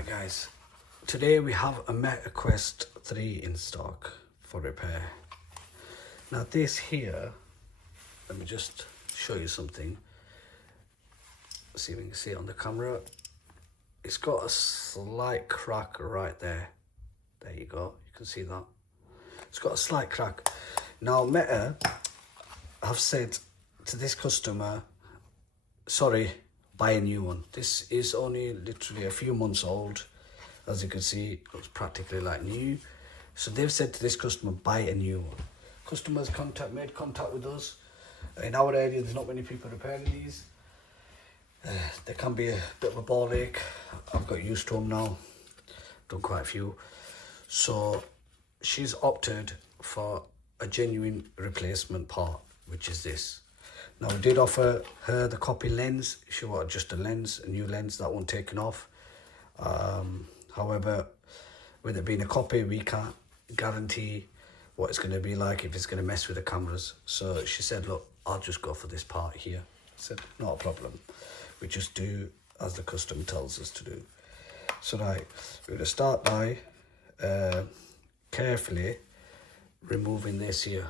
Right guys, today we have a Meta Quest 3 in stock for repair. Now this here, let me just show you something. See if you can see it on the camera. It's got a slight crack right there. There you go, you can see that. It's got a slight crack. Now Meta have said to this customer, sorry, buy a new one. This is only literally a few months old. As you can see, it looks practically like new. So they've said to this customer, buy a new one. Customers made contact with us. In our area, there's not many people repairing these. There can be a bit of a ball ache. I've got used to them now. Done quite a few. So she's opted for a genuine replacement part, which is this. Now we did offer her the copy lens. She wanted just a lens, a new lens, that one taken off. However, with it being a copy, we can't guarantee what it's going to be like, if it's going to mess with the cameras. So she said, look, I'll just go for this part here. I said, not a problem. We just do as the customer tells us to do. So right, we're going to start by carefully removing this here.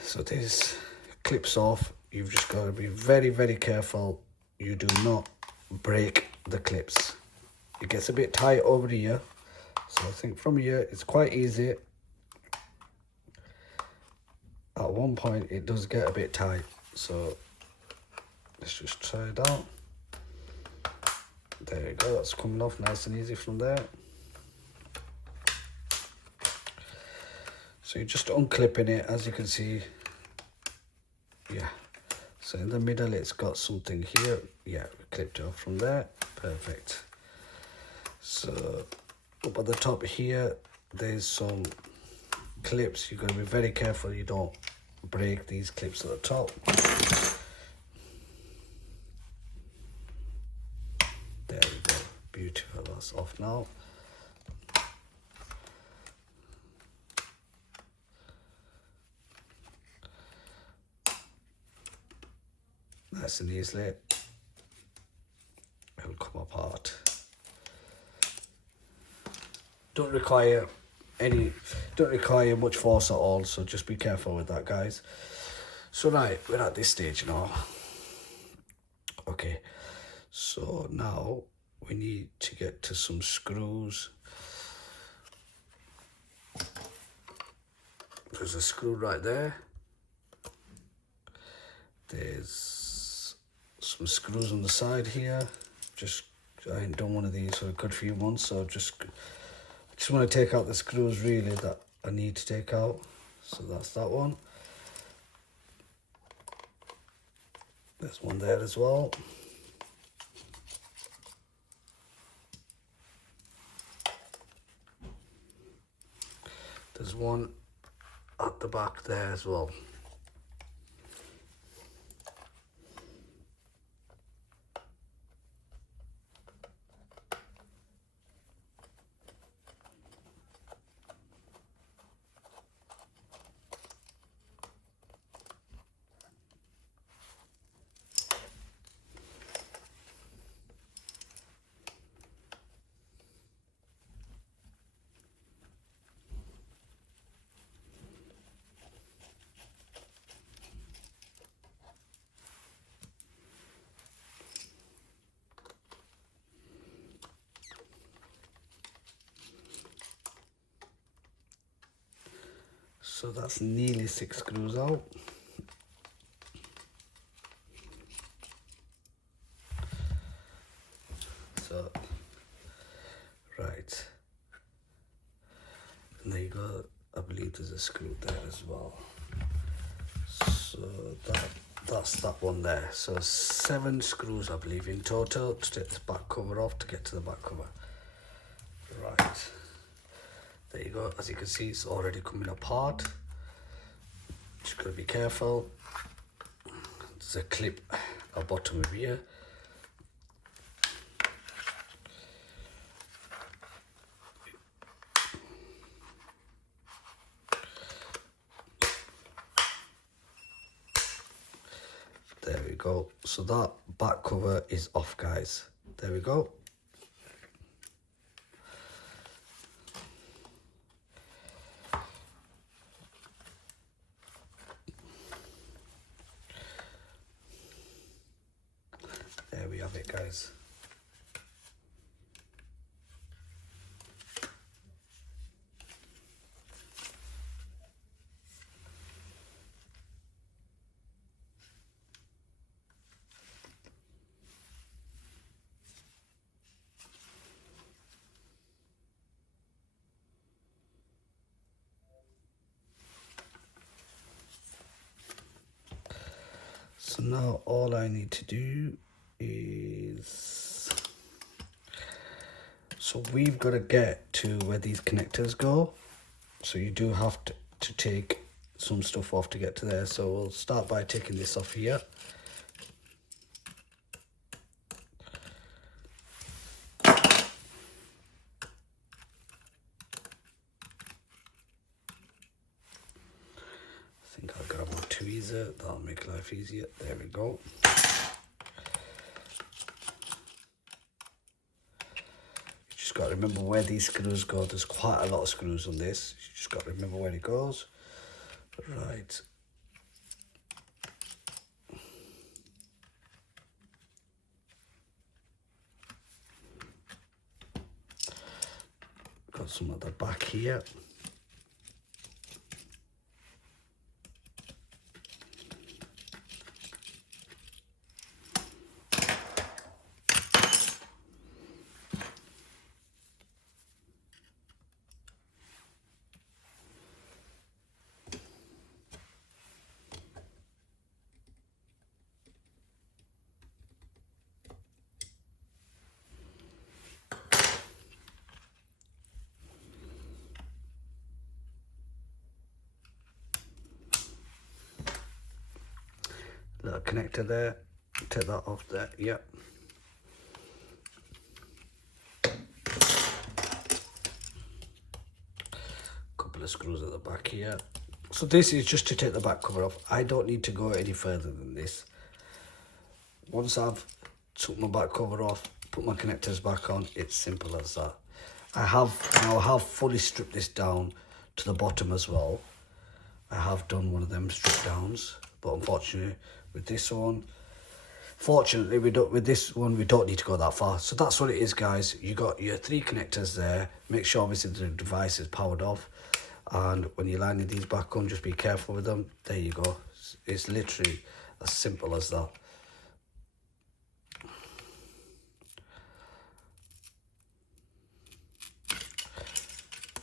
So this clips off. You've just got to be very, very careful. You do not break the clips. It gets a bit tight over here. So I think from here, it's quite easy. At one point, it does get a bit tight. So let's just try it out. There you go, that's coming off nice and easy from there. So you're just unclipping it, as you can see. Yeah, so in the middle it's got something here. Yeah, we clipped it off from there. Perfect. So up at the top here, there's some clips. You've got to be very careful you don't break these clips at the top. There we go, beautiful, that's off now. Nice and easily, it'll come apart. Don't require much force at all, so just be careful with that, guys. So right, we're at this stage now. Okay, so now we need to get to some screws. There's a screw right there. There's some screws on the side here. I ain't done one of these for a good few months, so I just want to take out the screws really that I need to take out. So that's that one. There's one there as well. There's one at the back there as well. So that's nearly 6 screws out. So, right. And there you go. I believe there's a screw there as well. So that's that one there. So 7 screws, I believe, in total to take the back cover off to get to the back cover. Right. There you go. As you can see, it's already coming apart. Just gotta be careful. There's a clip at the bottom of here. There we go. So that back cover is off, guys. There we go. There we have it, guys. So now all I need to do is, so we've got to get to where these connectors go. So you do have to take some stuff off to get to there. So we'll start by taking this off here. I think I'll grab my tweezer, that'll make life easier. There we go. You just got to remember where these screws go. There's quite a lot of screws on this. You just got to remember where it goes. Right. Got some at the back here. Little connector there, take that off there, yep. Couple of screws at the back here. So this is just to take the back cover off. I don't need to go any further than this. Once I've took my back cover off, put my connectors back on, it's simple as that. I have fully stripped this down to the bottom as well. I have done one of them strip downs, but unfortunately with this one, fortunately with this one we don't need to go that far. So that's what it is, guys. You got your 3 connectors there. Make sure obviously the device is powered off, and when you're lining these back on, just be careful with them. There you go. It's literally as simple as that.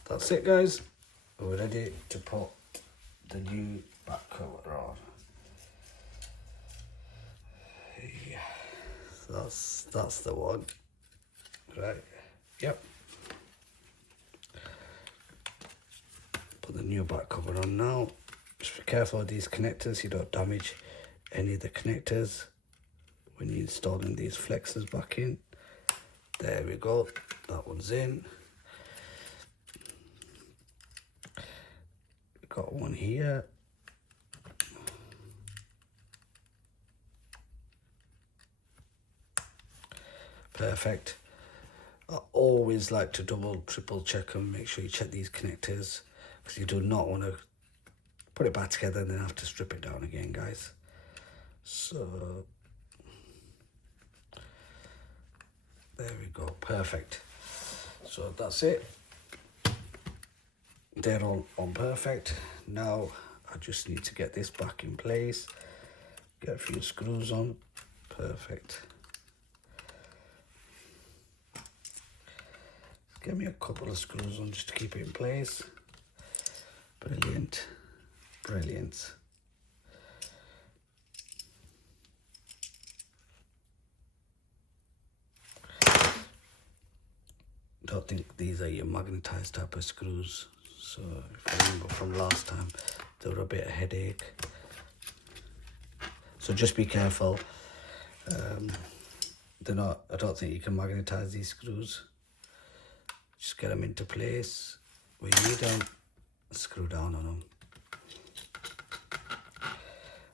That's it, guys. We're ready to put the new back cover on. Yeah, so that's the one, right? Yep. Put the new back cover on now. Just be careful with these connectors, you don't damage any of the connectors when you're installing these flexors back in. There we go, that one's in. Got one here. Perfect. I always like to double, triple check them. Make sure you check these connectors, because you do not want to put it back together and then have to strip it down again, guys. So there we go, perfect. So that's it. They're all on perfect. Now I just need to get this back in place, get a few screws on. Perfect. Give me a couple of screws on just to keep it in place. Brilliant, brilliant. Don't think these are your magnetized type of screws. So if I remember from last time, they were a bit of a headache. So just be careful. They're not, I don't think you can magnetize these screws. Just get them into place where you need them, screw down on them.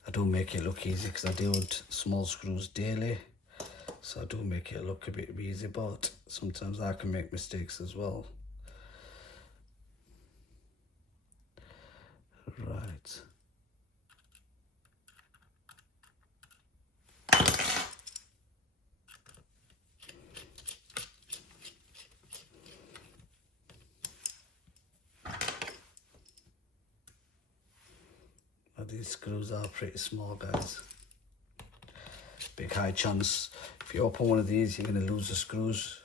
I don't make it look easy because I deal with small screws daily, so I do make it look a bit easy, but sometimes I can make mistakes as well. Right. But these screws are pretty small, guys. Big high chance if you open one of these, you're going to lose the screws.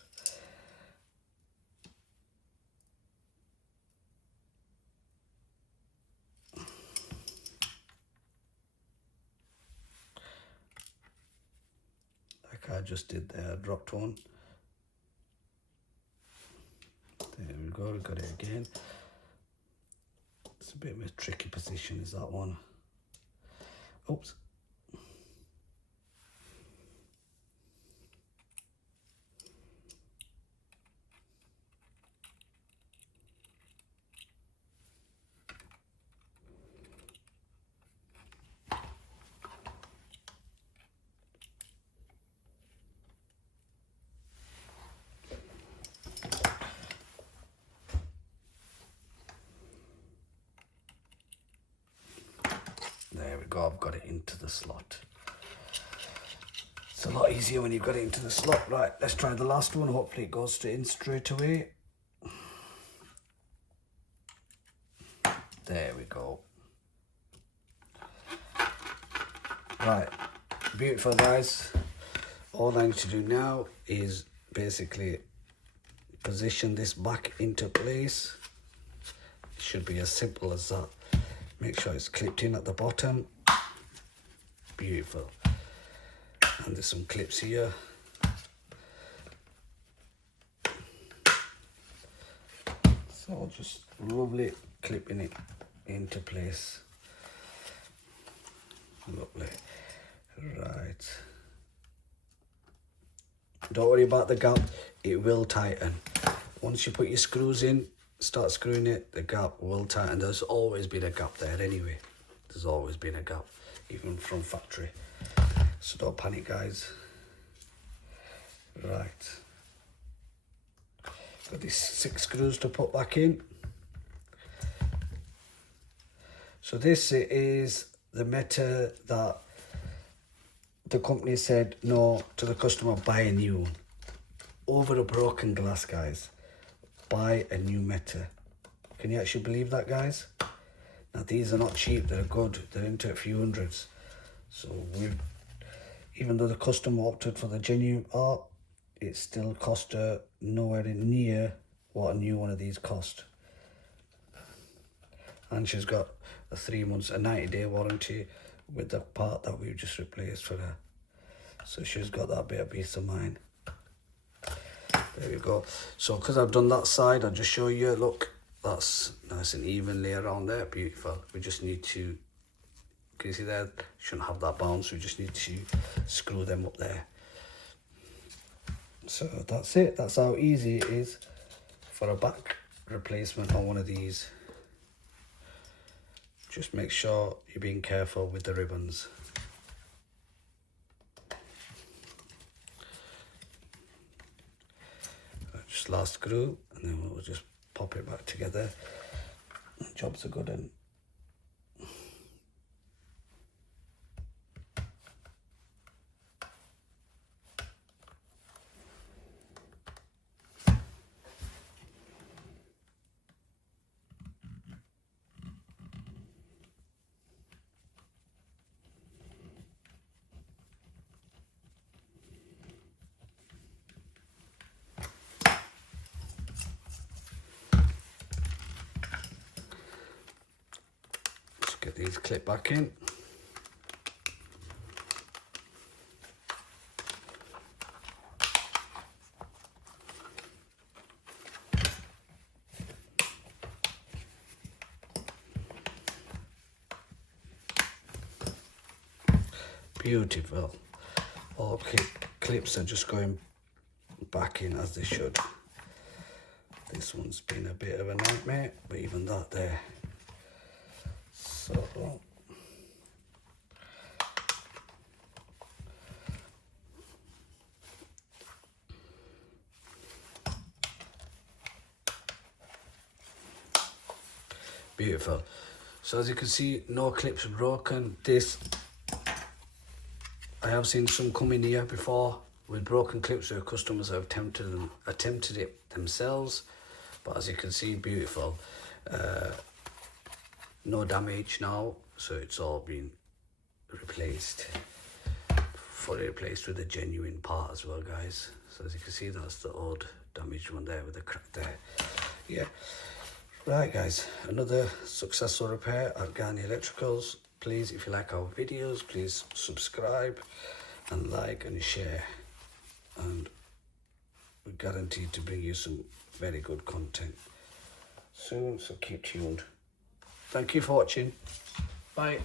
Like I just did there, I dropped one. There we go, we got it again. It's a bit of a tricky position, is that one. Oops. There we go, I've got it into the slot. It's a lot easier when you've got it into the slot. Right, let's try the last one. Hopefully it goes straight away. There we go. Right, beautiful, guys. All I need to do now is basically position this back into place. It should be as simple as that. Make sure it's clipped in at the bottom. Beautiful. And there's some clips here. So I'll just lovely clipping it into place. Lovely. Right. Don't worry about the gap, it will tighten. Once you put your screws in, start screwing it, the gap will tighten. There's always been a gap there anyway. There's always been a gap, even from factory. So don't panic, guys. Right. Got these 6 screws to put back in. So this is the meter that the company said no to the customer, buy a new one. Over a broken glass, guys. Buy a new meter. Can you actually believe that, guys? Now these are not cheap, they're good. They're into a few hundreds. So even though the customer opted for the genuine art, it still cost her nowhere near what a new one of these cost. And she's got a 3 months, a 90-day warranty with the part that we've just replaced for her. So she's got that bit of peace of mind. There we go. So because I've done that side, I'll just show you, look, that's nice and evenly around there, beautiful. We just need to, can you see there, shouldn't have that bounce, we just need to screw them up there. So that's it, that's how easy it is for a back replacement on one of these. Just make sure you're being careful with the ribbons. Just last screw, and then we'll just pop it back together. Job's a good one. Get these clipped back in. Beautiful. All clips are just going back in as they should. This one's been a bit of a nightmare, but even that there. So Beautiful. So as you can see, no clips broken. This, I have seen some come in here before with broken clips where customers have attempted it themselves, but as you can see, beautiful. No damage now, so it's all been replaced, fully replaced with a genuine part as well, guys. So as you can see, that's the old damaged one there with the crack there. Yeah. Right, guys, another successful repair at Garnier Electricals. Please, if you like our videos, please subscribe and like and share, and we're guaranteed to bring you some very good content soon, so keep tuned. Thank you for watching. Bye.